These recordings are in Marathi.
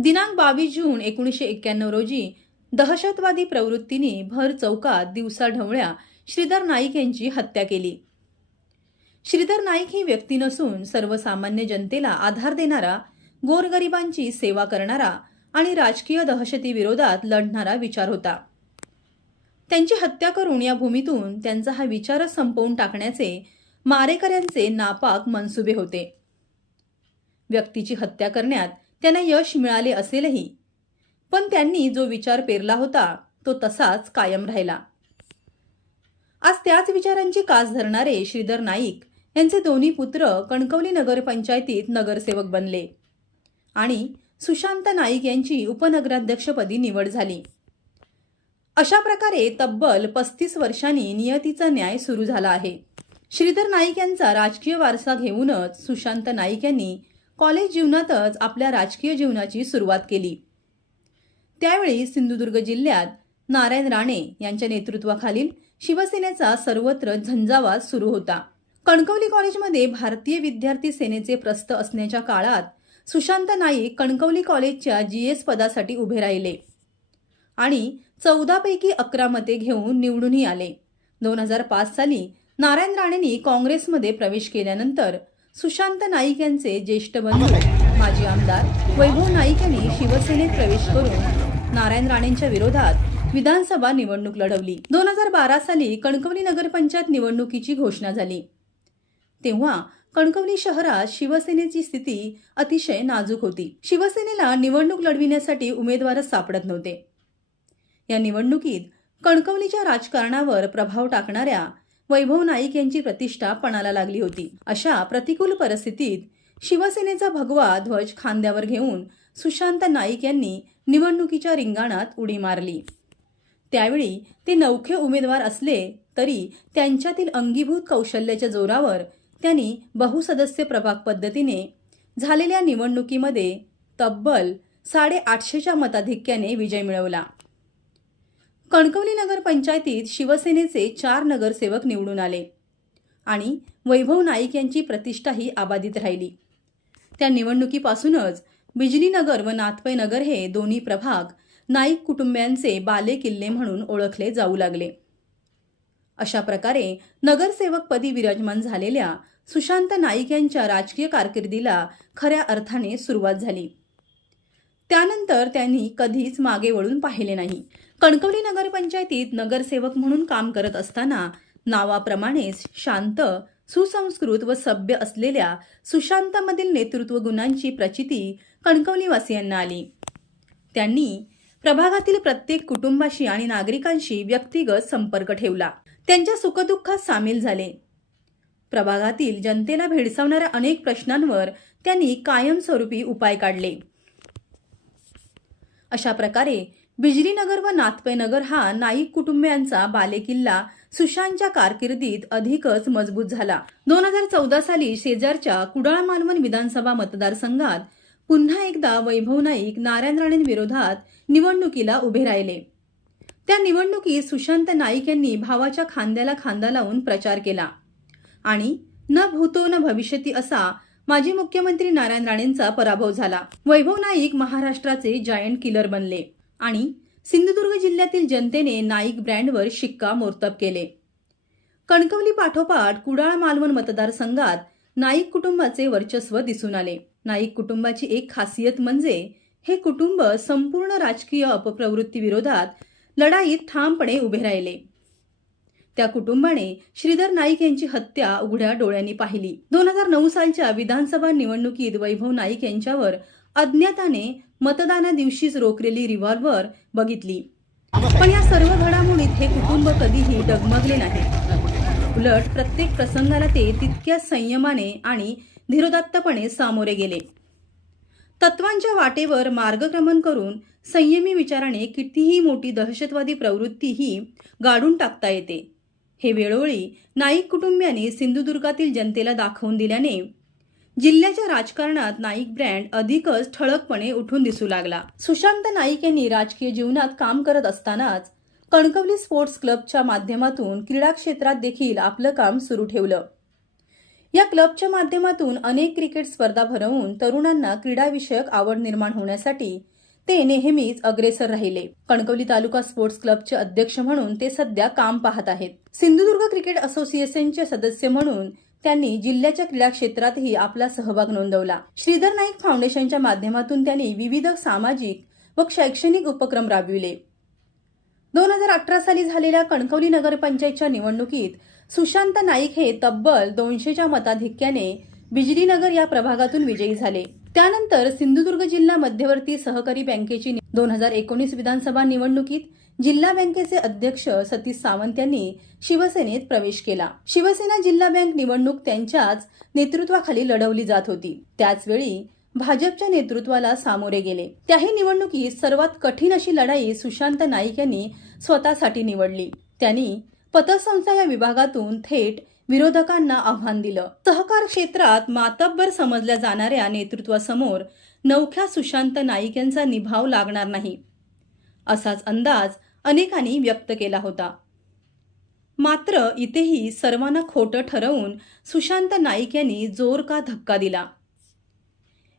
दिनांक बावीस जून एकोणीसशे एक्क्याण्णव रोजी दहशतवादी प्रवृत्तीने भर चौकात दिवसा ढवळ्या श्रीधर नाईक यांची हत्या केली. श्रीधर नाईक ही व्यक्ती नसून सर्वसामान्य जनतेला आधार देणारा गोरगरिबांची सेवा करणारा आणि राजकीय दहशतीविरोधात लढणारा विचार होता. त्यांची हत्या करून या भूमीतून त्यांचा हा विचारच संपवून टाकण्याचे मारेकऱ्यांचे नापाक मनसुबे होते. व्यक्तीची हत्या करण्यात त्यांना यश मिळाले असेलही. पण त्यांनी जो विचार पेरला होता तो तसाच कायम राहिला. आज त्याच विचारांची कास धरणारे श्रीधर नाईक यांचे दोन्ही पुत्र कणकवली नगरपंचायतीत नगरसेवक बनले आणि सुशांत नाईक यांची उपनगराध्यक्षपदी निवड झाली. अशा प्रकारे तब्बल पस्तीस वर्षांनी नियतीचा न्याय सुरू झाला आहे. श्रीधर नाईक यांचा राजकीय वारसा घेऊनच सुशांत नाईक यांनी कॉलेज जीवनातच आपल्या राजकीय जीवनाची सुरुवात केली. त्यावेळी सिंधुदुर्ग जिल्ह्यात नारायण राणे यांच्या नेतृत्वाखालील शिवसेनेचा सर्वत्र झंझावात सुरू होता. कणकवली कॉलेजमध्ये भारतीय विद्यार्थी सेनेचे प्रस्थ असण्याच्या काळात सुशांत नाईक कणकवली कॉलेजच्या जीएस पदासाठी उभे राहिले आणि चौदापैकी अकरा मते घेऊन निवडूनही आले. दोन हजार पाच साली नारायण राणेंनी काँग्रेसमध्ये प्रवेश केल्यानंतर सुशांत नाईक यांचे ज्येष्ठ बंधू माजी आमदार वैभव नाईक यांनी शिवसेनेत प्रवेश करून नारायण राणेंच्या विरोधात विधानसभा निवडणूक लढवली. दोन हजार बारा साली कणकवली नगरपंचायत निवडणुकीची घोषणा झाली. तेव्हा कणकवली शहरात शिवसेनेची स्थिती अतिशय नाजूक होती. शिवसेनेला निवडणूक लढविण्यासाठी उमेदवारच सापडत नव्हते. या निवडणुकीत कणकवलीच्या राजकारणावर प्रभाव टाकणाऱ्या वैभव नाईक यांची प्रतिष्ठा पणाला लागली होती. अशा प्रतिकूल परिस्थितीत शिवसेनेचा भगवा ध्वज खांद्यावर घेऊन सुशांत नाईक यांनी निवडणुकीच्या रिंगाणात उडी मारली. त्यावेळी ते नौखे उमेदवार असले तरी त्यांच्यातील अंगीभूत कौशल्याच्या जोरावर त्यांनी बहुसदस्य प्रभाग पद्धतीने झालेल्या निवडणुकीमध्ये तब्बल साडेआठशेच्या मताधिक्याने विजय मिळवला. कणकवली नगर पंचायतीत शिवसेनेचे चार नगरसेवक निवडून आले. आणि वैभव नाईक यांची प्रतिष्ठाही अबाधित राहिली. त्या निवडणुकीपासूनच बिजलीनगर व नाथपै नगर हे दोन्ही प्रभाग नाईक कुटुंबियांचे बाले किल्ले म्हणून ओळखले जाऊ लागले. अशा प्रकारे नगरसेवकपदी विराजमान झालेल्या सुशांत नाईक यांच्या राजकीय कारकिर्दीला खऱ्या अर्थाने सुरुवात झाली. त्यानंतर त्यांनी कधीच मागे वळून पाहिले नाही. कणकवली नगरपंचायतीत नगरसेवक म्हणून काम करत असताना नावाप्रमाणेच शांत सुसंस्कृत व सभ्य असलेल्या सुशांतमधील नेतृत्व गुणांची प्रचिती कणकवलीवासियांना आली. त्यांनी प्रभागातील प्रत्येक कुटुंबाशी आणि नागरिकांशी व्यक्तिगत संपर्क ठेवला. त्यांच्या सुखदुःखात सामील झाले. प्रभागातील जनतेला भेडसावणाऱ्या अनेक प्रश्नांवर त्यांनी कायमस्वरूपी उपाय काढले. अशा प्रकारे बिजलीनगर व नाथपेनगर हा नाईक कुटुंबियांचा बालेकिल्ला सुशांतच्या कारकिर्दीत अधिकच मजबूत झाला. दोन हजार चौदा साली शेजारच्या कुडाळ मालवण विधानसभा मतदारसंघात पुन्हा एकदा वैभव नाईक नारायण राणेंविरोधात निवडणुकीला उभे राहिले. त्या निवडणुकीत सुशांत नाईक यांनी भावाच्या खांद्याला खांदा लावून प्रचार केला. आणि न भूतो न भविष्यती असा माजी मुख्यमंत्री नारायण राणेंचा पराभव झाला. वैभव नाईक महाराष्ट्राचे जायंट किलर बनले. आणि सिंधुदुर्ग जिल्ह्यातील जनतेने नाईक ब्रँडवर शिक्का मोर्तब केले. कणकवली पाठोपाठ कुडाळ मालवण मतदारसंघात नाईक कुटुंबाचे वर्चस्व दिसून आले. नाईक कुटुंबाची एक खासियत म्हणजे हे कुटुंब संपूर्ण राजकीय अपप्रवृत्तीविरोधात लढाईत ठामपणे उभे राहिले. त्या कुटुंबाने श्रीधर नाईक यांची हत्या उघड्या डोळ्यांनी पाहिली. दोन हजार नऊ सालच्या विधानसभा निवडणुकीत वैभव नाईक यांच्यावर अज्ञाताने मतदाना दिवशीच रोखलेली रिव्हॉल्व्हर बघितली. पण या सर्व घडामोडीत हे कुटुंब कधीही डगमगले नाही. उलट प्रत्येक प्रसंगाला ते तितक्या संयमाने आणि धीरोदात्तपणे सामोरे गेले. तत्वांच्या वाटेवर मार्गक्रमण करून संयमी विचाराने कितीही मोठी दहशतवादी प्रवृत्तीही गाडून टाकता येते. हे वेळोवेळी नाईक कुटुंबियाने सिंधुदुर्गातील जनतेला दाखवून दिल्याने जिल्ह्याच्या राजकारणात नाईक ब्रँड अधिकच ठळकपणे उठून दिसू लागला. सुशांत नाईक यांनी राजकीय जीवनात काम करत असतानाच कणकवली स्पोर्ट्स क्लबच्या माध्यमातून क्रीडा क्षेत्रात देखील आपलं काम सुरू ठेवलं. या क्लबच्या माध्यमातून अनेक क्रिकेट स्पर्धा भरवून तरुणांना क्रीडाविषयक आवड निर्माण होण्यासाठी ते नेहमीच अग्रेसर राहिले. कणकवली तालुका स्पोर्ट्स क्लबचे अध्यक्ष म्हणून ते सध्या काम पाहत आहेत. सिंधुदुर्ग क्रिकेट असोसिएशनचे सदस्य म्हणून त्यांनी जिल्ह्याच्या क्रीडा क्षेत्रातही आपला सहभाग नोंदवला. श्रीधर नाईक फाउंडेशनच्या माध्यमातून त्यांनी विविध सामाजिक व शैक्षणिक उपक्रम राबविले. दोन हजार अठरा साली झालेल्या कणकवली नगरपंचायतच्या निवडणुकीत सुशांत नाईक हे तब्बल दोनशेच्या मताधिक्याने बिजलीनगर या प्रभागातून विजयी झाले. त्यानंतर सिंधुदुर्ग जिल्हा मध्यवर्ती सहकारी बँकेची दोन हजार एकोणीस विधानसभा निवडणुकीत जिल्हा बँकेचे अध्यक्ष सतीश सावंत यांनी शिवसेनेत प्रवेश केला. शिवसेना जिल्हा बँक निवडणूक त्यांच्याच नेतृत्वाखाली लढवली जात होती. त्याचवेळी भाजपच्या नेतृत्वाला सामोरे गेले. त्याही निवडणुकीत सर्वात कठीण अशी लढाई सुशांत नाईक यांनी स्वतःसाठी निवडली. त्यांनी पतसंस्था या विभागातून थेट विरोधकांना आव्हान दिलं. सहकार क्षेत्रात मातब्बर समजल्या जाणाऱ्या नेतृत्वासमोर नवख्या सुशांत नाईक यांचा निभाव लागणार नाही. असाच अंदाज अनेकांनी व्यक्त केला होता. मात्र इथेही सर्वांना खोटं ठरवून सुशांत नाईक यांनी जोर का धक्का दिला?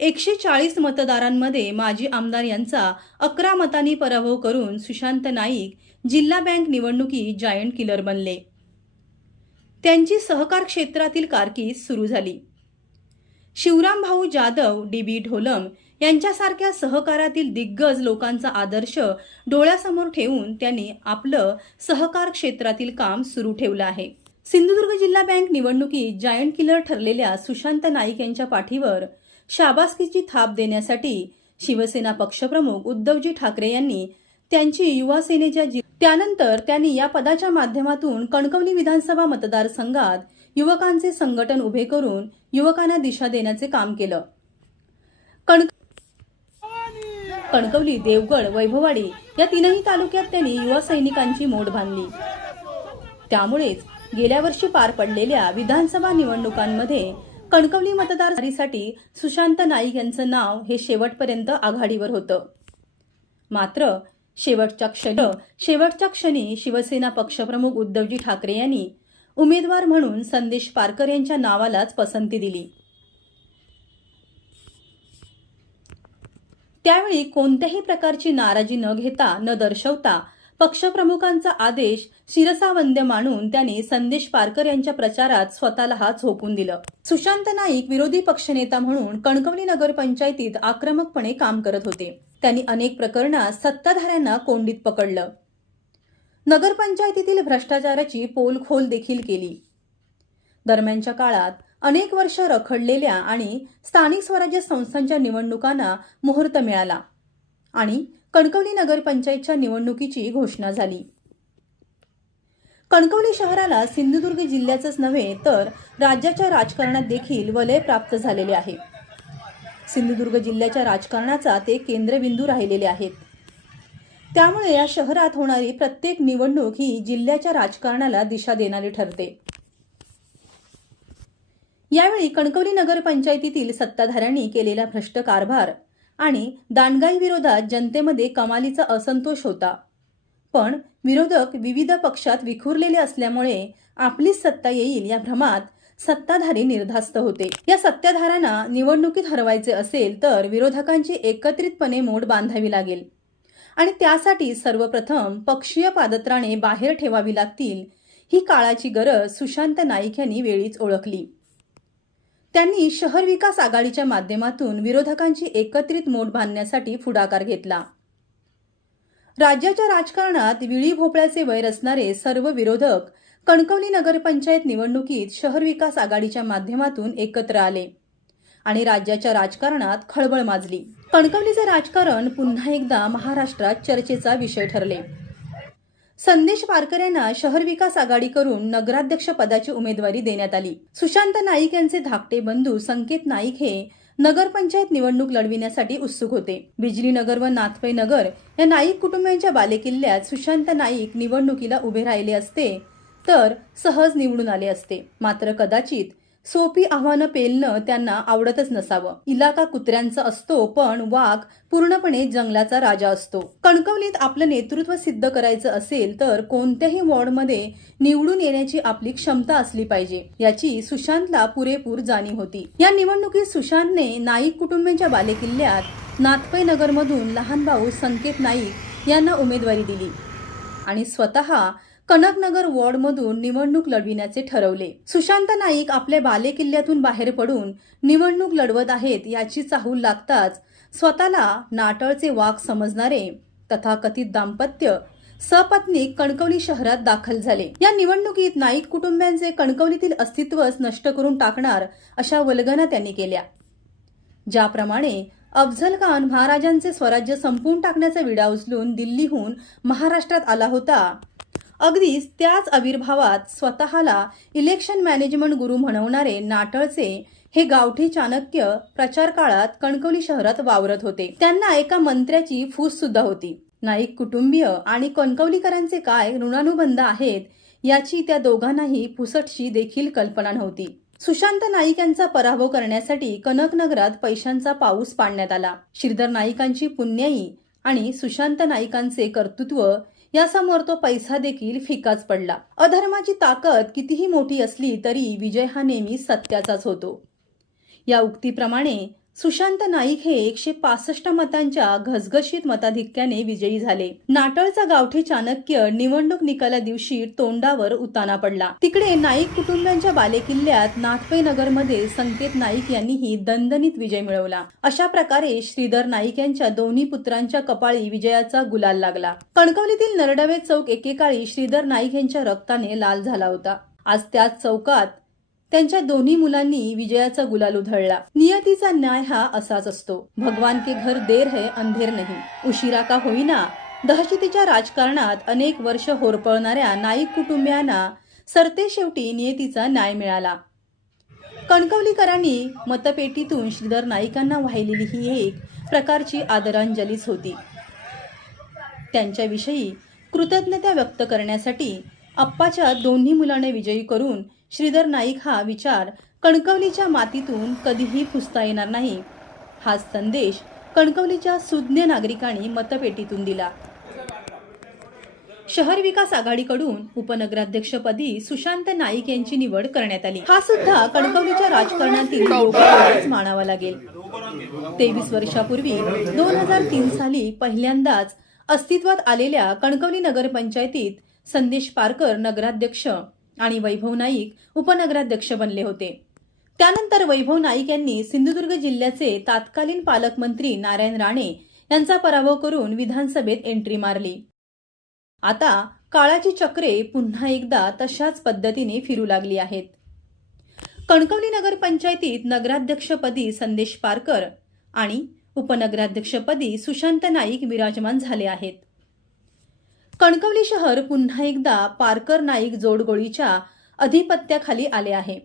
एकशे चाळीस मतदारांमध्ये माजी आमदार यांचा अकरा मतांनी पराभव करून सुशांत नाईक जिल्हा बँक निवडणुकी जायंट किलर बनले. त्यांची सहकार क्षेत्रातील कारकीर्द सुरू झाली. शिवराम भाऊ जाधव डी बी ढोलम यांच्यासारख्या सहकारातील दिग्गज लोकांचा आदर्श डोळ्यासमोर ठेवून त्यांनी आपलं सहकार क्षेत्रातील काम सुरू ठेवलं आहे. सिंधुदुर्ग जिल्हा बँक निवडणुकीत जायंट किलर ठरलेल्या सुशांत नाईक यांच्या पाठीवर शाबासकीची थाप देण्यासाठी शिवसेना पक्षप्रमुख उद्धवजी ठाकरे यांनी त्यांची युवा सेनेच्या त्यानंतर त्यांनी या पदाच्या माध्यमातून कणकवली विधानसभा मतदारसंघात युवकांचे संघटन उभे करून युवकांना दिशा देण्याचे काम केलं. कण कणकवली देवगड वैभववाडी या तीनही तालुक्यात त्यांनी युवा सैनिकांची मोड बांधली. त्यामुळेच गेल्या वर्षी पार पडलेल्या विधानसभा निवडणुकांमध्ये कणकवली मतदारसाठी सुशांत नाईक यांचं नाव हे शेवटपर्यंत आघाडीवर होतं. मात्र शेवटच्या क्षण शेवटच्या क्षणी शिवसेना पक्षप्रमुख उद्धवजी ठाकरे यांनी उमेदवार म्हणून संदेश पारकर यांच्या नावालाच पसंती दिली. त्यावेळी कोणत्याही प्रकारची नाराजी न घेता न दर्शवता पक्षप्रमुखांचा आदेश शिरसावंद्य मानून त्यांनी संदेश पारकर यांच्या प्रचारात स्वतःला हात झोपून दिलं. सुशांत नाईक विरोधी पक्षनेता म्हणून कणकवली नगरपंचायतीत आक्रमकपणे काम करत होते. त्यांनी अनेक प्रकरणात सत्ताधाऱ्यांना कोंडीत पकडलं. नगरपंचायतीतील भ्रष्टाचाराची पोलखोल देखील केली. दरम्यानच्या काळात अनेक वर्ष रखडलेल्या आणि स्थानिक स्वराज्य संस्थांच्या निवडणुकांना मुहूर्त मिळाला आणि कणकवली नगरपंचायतच्या निवडणुकीची घोषणा झाली. कणकवली शहराला सिंधुदुर्ग जिल्ह्याचंच नव्हे तर राज्याच्या राजकारणात देखील वलय प्राप्त झालेले आहे. सिंधुदुर्ग जिल्ह्याच्या राजकारणाचा ते केंद्रबिंदू राहिलेले आहेत. त्यामुळे या शहरात होणारी प्रत्येक निवडणूक ही जिल्ह्याच्या राजकारणाला दिशा देणारी ठरते. यावेळी कणकवली नगरपंचायतीतील सत्ताधाऱ्यांनी केलेला भ्रष्ट कारभार आणि दांडगाई विरोधात जनतेमध्ये कमालीचा असंतोष होता. पण विरोधक विविध पक्षात विखुरलेले असल्यामुळे आपलीच सत्ता येईल या भ्रमात सत्ताधारी निर्धास्त होते. या सत्ताधाऱ्यांना निवडणुकीत हरवायचे असेल तर विरोधकांची एकत्रितपणे मोड बांधावी लागेल. आणि त्यासाठी सर्वप्रथम पक्षीय पादत्राणे बाहेर ठेवावी लागतील ही काळाची गरज सुशांत नाईक यांनी वेळीच ओळखली. त्यांनी शहर विकास आघाडीच्या माध्यमातून विरोधकांची एकत्रित मोठ बांधण्यासाठी पुढाकार घेतला. राज्याच्या राजकारणात विळी भोपळ्याचे वैर असणारे सर्व विरोधक कणकवली नगरपंचायत निवडणुकीत शहर विकास आघाडीच्या माध्यमातून एकत्र आले आणि राज्याच्या राजकारणात खळबळ माजली. कणकवलीचे राजकारण पुन्हा एकदा महाराष्ट्रात चर्चेचा विषय ठरले. संदेश पारकर यांना शहर विकास आघाडी करून नगराध्यक्ष पदाची उमेदवारी देण्यात आली. सुशांत नाईक यांचे धाकटे बंधू संकेत नाईक हे नगरपंचायत निवडणूक लढविण्यासाठी उत्सुक होते. बिजली नगर व नाथपै नगर या नाईक कुटुंबियांच्या बालेकिल्ल्यात सुशांत नाईक निवडणुकीला उभे राहिले असते तर सहज निवडून आले असते. मात्र कदाचित सोपी आव्हानं पेलणं त्यांना आवडतच नसावं. इलाका कुत्र्यांचा असतो पण वाघ पूर्णपणे जंगलाचा राजा असतो. कणकवलीत आपलं नेतृत्व सिद्ध करायचं असेल तर कोणत्याही वॉर्डमध्ये निवडून येण्याची आपली क्षमता असली पाहिजे याची सुशांतला पुरेपूर जाणीव होती. या निवडणुकीत सुशांतने नाईक कुटुंबियांच्या बालेकिल्ल्यात नाथपै नगरमधून लहान भाऊ संकेत नाईक यांना उमेदवारी दिली. आणि स्वतः कनकनगर वॉर्डमधून निवडणूक लढविण्याचे ठरवले. सुशांत नाईक आपल्या बालेकिल्ल्यातून बाहेर पडून निवडणूक लढवत आहेत याची चाहूल लागताच स्वतःला नाटळचे वाघ समजणारे तथाकथित दाम्पत्य सपत्नीक कणकवली शहरात दाखल झाले. या निवडणुकीत नाईक कुटुंबियांचे कणकवलीतील अस्तित्वच नष्ट करून टाकणार अशा वल्गना त्यांनी केल्या. ज्याप्रमाणे अफझल खान महाराजांचे स्वराज्य संपवून टाकण्याचा विडा उचलून दिल्लीहून महाराष्ट्रात आला होता अगदीच त्याच आविर्भावात स्वतःला इलेक्शन मॅनेजमेंट गुरु म्हणवणारे नाटळचे हे गावठी चाणक्य प्रचार काळात कणकवली शहरात वावरत होते. त्यांना एका मंत्र्याची फूस सुद्धा होती. नाईक कुटुंबीय आणि कणकवलीकरांचे काय ऋणानुबंध आहेत याची त्या दोघांनाही पुसटशी देखील कल्पना नव्हती. सुशांत नाईक यांचा पराभव करण्यासाठी कनकनगरात पैशांचा पाऊस पाडण्यात आला. श्रीधर नाईकांची पुण्याई आणि सुशांत नाईकांचे कर्तृत्व यासमोर तो पैसा देखील फिकाच पडला. अधर्माची ताकद कितीही मोठी असली तरी विजय हा नेहमी सत्याचाच होतो. या उक्तीप्रमाणे सुशांत नाईक हे एकशे पासष्ट मतांच्या घसघशीत मताधिक्याने विजयी झाले. नाटळचा गावठी चाणक्य निवडणूक निकाला दिवशी तोंडावर उताना पडला. तिकडे नाईक कुटुंबियांच्या बालेकिल्ल्यात नाटपै नगरमध्ये संकेत नाईक यांनीही दणदणीत विजय मिळवला. अशा प्रकारे श्रीधर नाईक यांच्या दोन्ही पुत्रांच्या कपाळी विजयाचा गुलाल लागला. कणकवलीतील नरडवे चौक एकेकाळी श्रीधर नाईक यांच्या रक्ताने लाल झाला होता. आज त्याच चौकात त्यांच्या दोन्ही मुलांनी विजयाचा गुलाल उधळला. नियतीचा न्याय हा असाच असतो. भगवान के घर देर है अंधेर नाही. उशिरा का होईना दहशतीच्या राजकारणात अनेक वर्ष होरपळणाऱ्या नाईक कुटुंबियांना सरते शेवटी नियतीचा न्याय मिळाला. कणकवलीकरांनी मतपेटीतून श्रीधर नाईकांना वाहिलेली ही एक प्रकारची आदरांजलीच होती. त्यांच्याविषयी कृतज्ञता व्यक्त करण्यासाठी अप्पाच्या दोन्ही मुलांना विजयी करून श्रीधर नाईक हा विचार कणकवलीच्या मातीतून कधीही पुसता येणार नाही. हा संदेश कणकवलीच्या सुज्ञ नागरिकांनी मतपेटीतून दिला. शहर विकास आघाडीकडून उपनगराध्यक्षपदी सुशांत नाईक यांची निवड करण्यात आली. हा सुद्धा कणकवलीच्या राजकारणातील मानावा लागेल. तेवीस वर्षापूर्वी दोन हजार तीन साली पहिल्यांदाच अस्तित्वात आलेल्या कणकवली नगरपंचायतीत संदेश पारकर नगराध्यक्ष आणि वैभव नाईक उपनगराध्यक्ष बनले होते. त्यानंतर वैभव नाईक यांनी सिंधुदुर्ग जिल्ह्याचे तत्कालीन पालकमंत्री नारायण राणे यांचा पराभव करून विधानसभेत एंट्री मारली. आता काळाची चक्रे पुन्हा एकदा तशाच पद्धतीने फिरू लागली आहेत. कणकवली नगरपंचायतीत नगराध्यक्षपदी संदेश पारकर आणि उपनगराध्यक्षपदी सुशांत नाईक विराजमान झाले आहेत. कणकवली शहर पुन्हा एकदा पारकर नाईक जोडगोळीच्या अधिपत्याखाली आले आहे.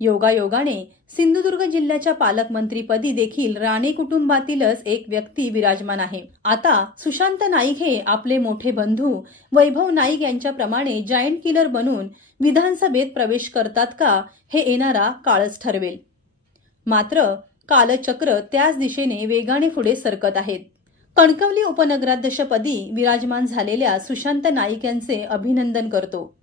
योगायोगाने सिंधुदुर्ग जिल्ह्याच्या पालकमंत्रीपदी देखील राणे कुटुंबातीलच एक व्यक्ती विराजमान आहे. आता सुशांत नाईक हे आपले मोठे बंधू वैभव नाईक यांच्याप्रमाणे जायंट किलर बनून विधानसभेत प्रवेश करतात का हे येणारा काळच ठरवेल. मात्र कालचक्र त्याच दिशेने वेगाने पुढे सरकत आहेत. कणकवली उपनगराध्यक्षपदी विराजमान झालेल्या सुशांत नाईक यांचे अभिनंदन करतो.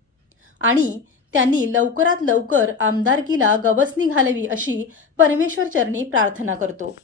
आणि त्यांनी लवकरात लवकर आमदारकीला गवसणी घालावी अशी परमेश्वर चरणी प्रार्थना करतो.